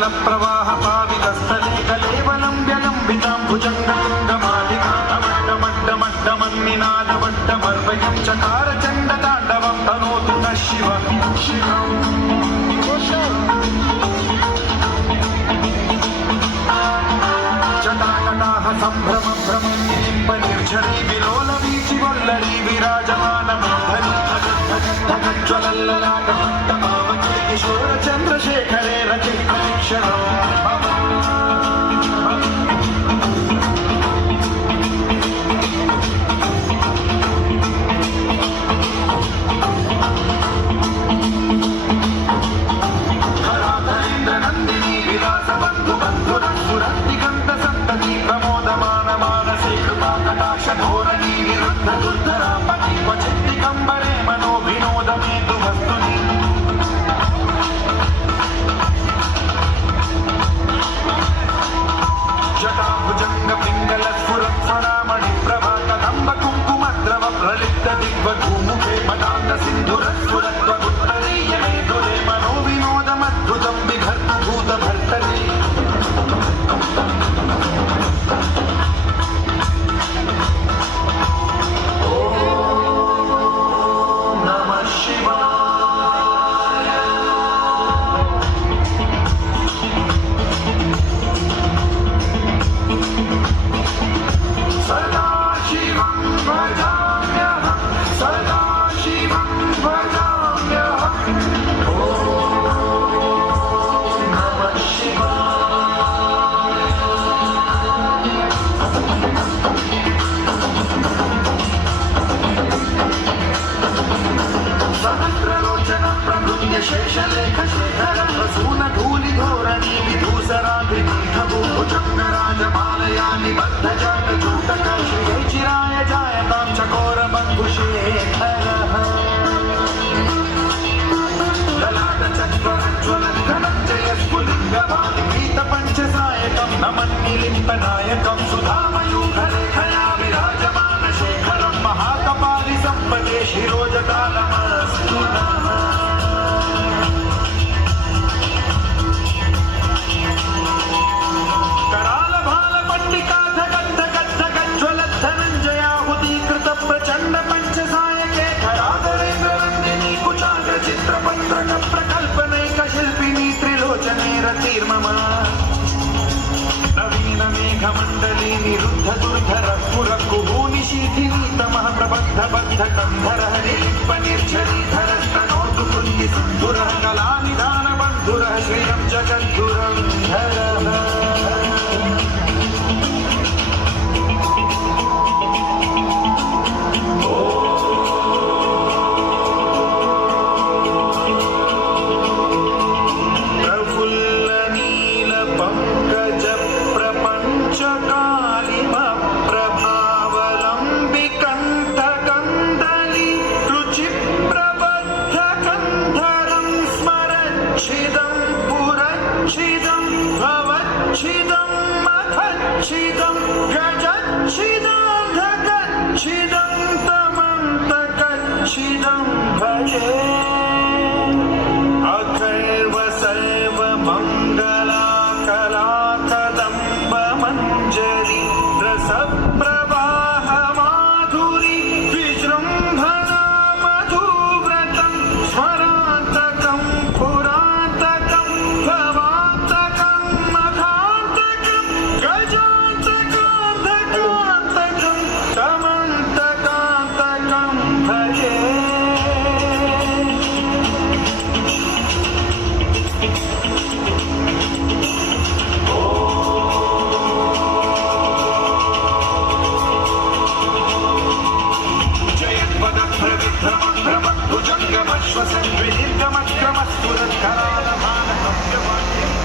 प्रवाह पावितस्थले कलेवलं व्यलम्बितां भुजङ्गमड्डमड्डमड्डमन्निनादवड्डमर्वयं चकार चण्डताण्डवं तनोतु नः शिवः जटाकटाः सम्भ्रमं भ्रमन्निम्बनिर्झरी विलोलवीचि वल्लरी विराजमानमूर्धनि धगज्ज्वलल्ललाटमट्टमावके किशोरचन्द्रशेखरे रचितवीक्षणम् दिग्वधूमुखे मदान्त सिन्धुरस्फुरत्वगुत्तरीयमे दुरे मनोविनोदमद्भुतं बिभर्तु भूतभर्तरि ॐ नमः शिवाय सदा शिवं भजा सदा शिवं भजाम्यहम् ॐ नमः शिवाय सहस्रलोचन प्रभृत्य शेषलेखशेखरं वसूनधूलिधोरणी विधूसराद्रिपीठभूभुजङ्गराजमालया निबद्धजातचूटक श्रियैचिराय जायतां चकोरबन्धुशेखरः ललाटचक्रज्वलद्धनञ्जयस्फुलिङ्गभातिपीतपञ्चसायकं नमन्निलिम्पनायकं सुधामयूखरेखया विराजमानशेखरं महाकपालि सम्पदे शिरोजतालमस्तु नः प्रकल्पनैकशिल्पिनी त्रिलोचने रतिर्मम नवीन मेघमण्डली निरुद्ध दुर्धर स्फुरकुहूनिशीथिनी तमः प्रबद्ध बद्ध कन्धरः निर्झरीधरस्तनोतु कृन्नि सिन्धुरः कलानिधान बन्धुरः श्रियं जगद्गुरन्धरः छिदं गजच्छिदं धगच्छिदं तमन्तकच्छिदं भजे